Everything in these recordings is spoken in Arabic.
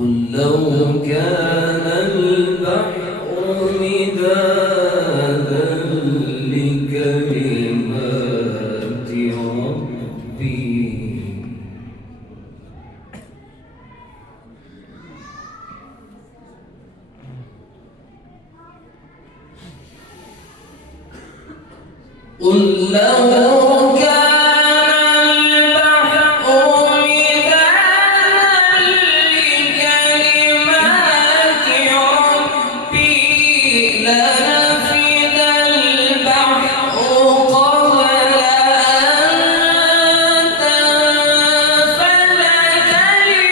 قل لو كان البحر مدادا لكلمات ربي لنفد البحر قبل أن تنفد كلمات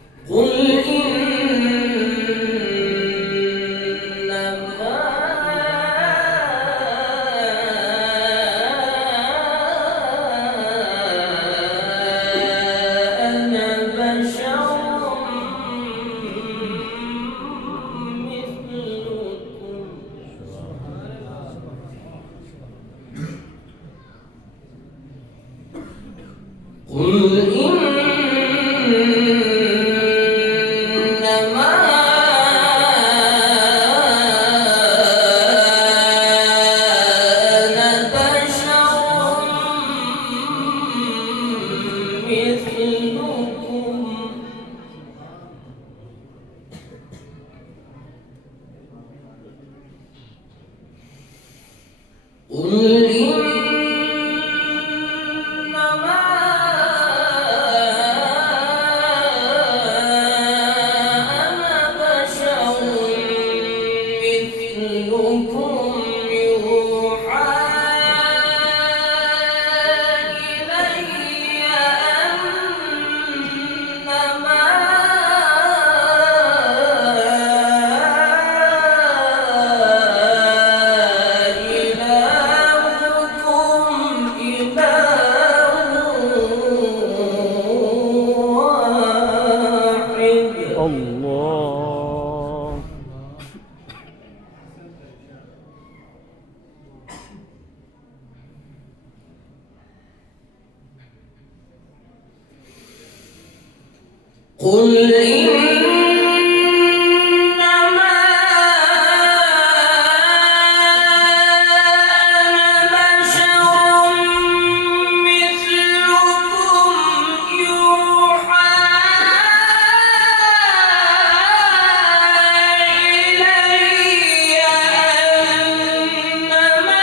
ربي ولو جئنا قل إنما أنا بشر مثلكم قل إنما أنا بشر مثلكم قل إنما أنا بشر مثلكم يوحى إلي أنما الله. قل إنما أنا بشر مثلكم يوحى إلي أنما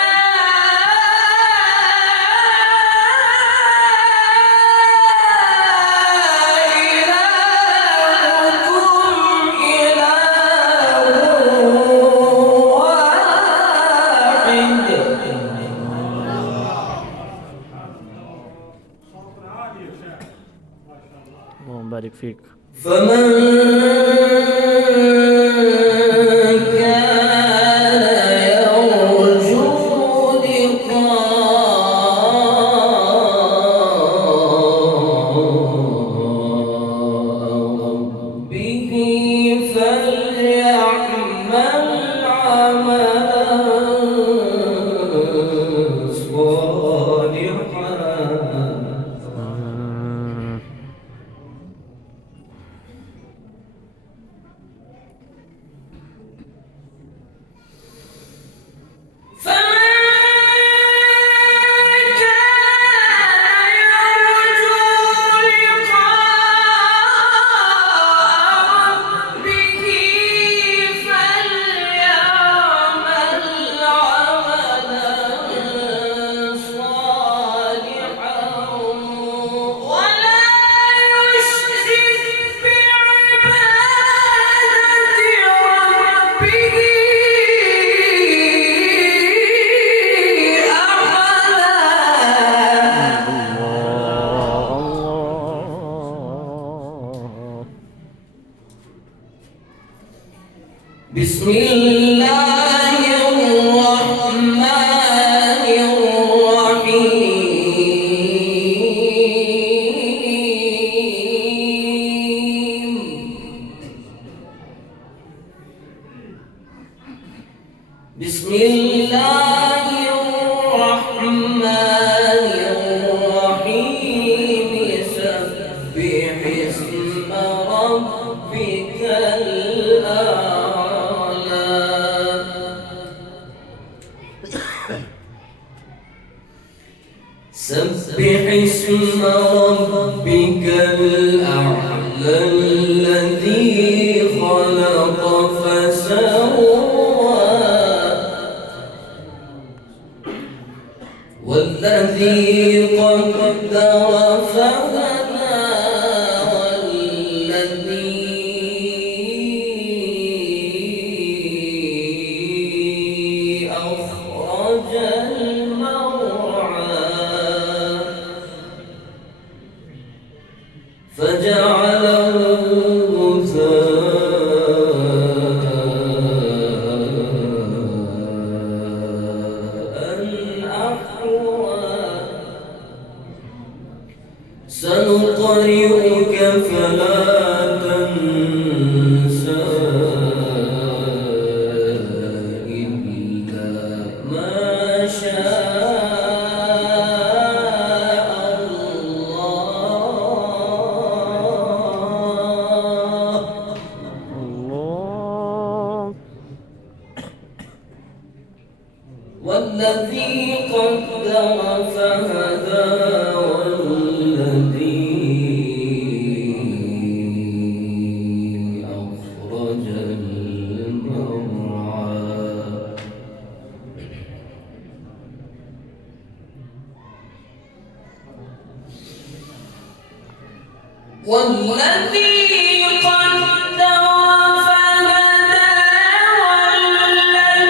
اللهم بارك فيك. فمن كان يرجو لقاء ربه بسم الله الرحمن الرحيم سبح اسم ربك الأعلى سبح اسم ربك الأعلى الذي خلق فسوى والذي قدر فهدى والذي أخرج المرعى فجعله سنقرئك فلا تنسى إلا ما شاء الله والذي قدر فهدى والذي قدر فهدى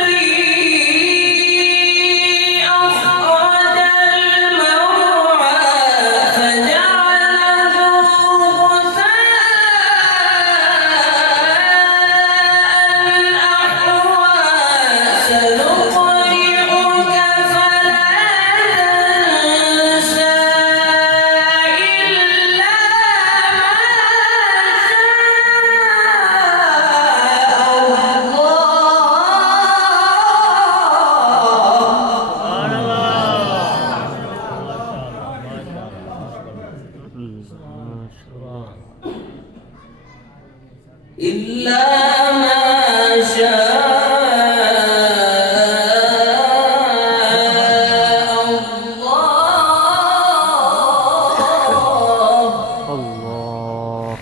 والذي أخرج المرعى فجعله غثاء أحوى سنقرئك فلا تنسى إلا ما شاء الله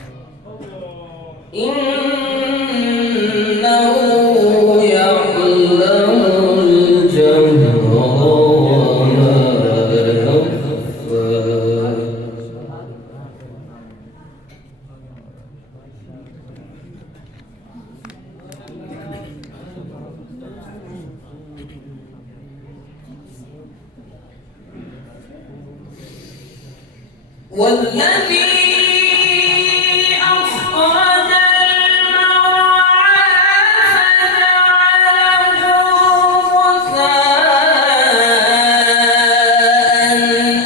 إنه يعلم الجهر وما يخفى والذي أخرج المرعى فجعله غثاء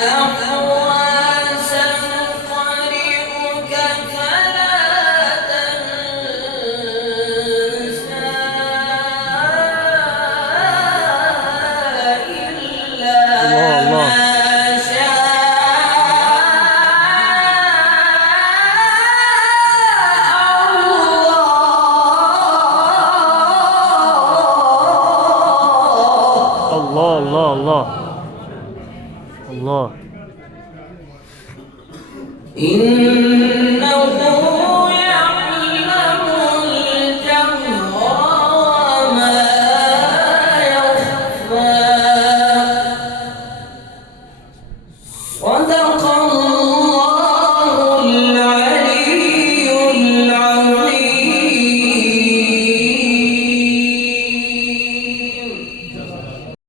أحوى سنقرئك فلا تنسى إلا ما الله إنه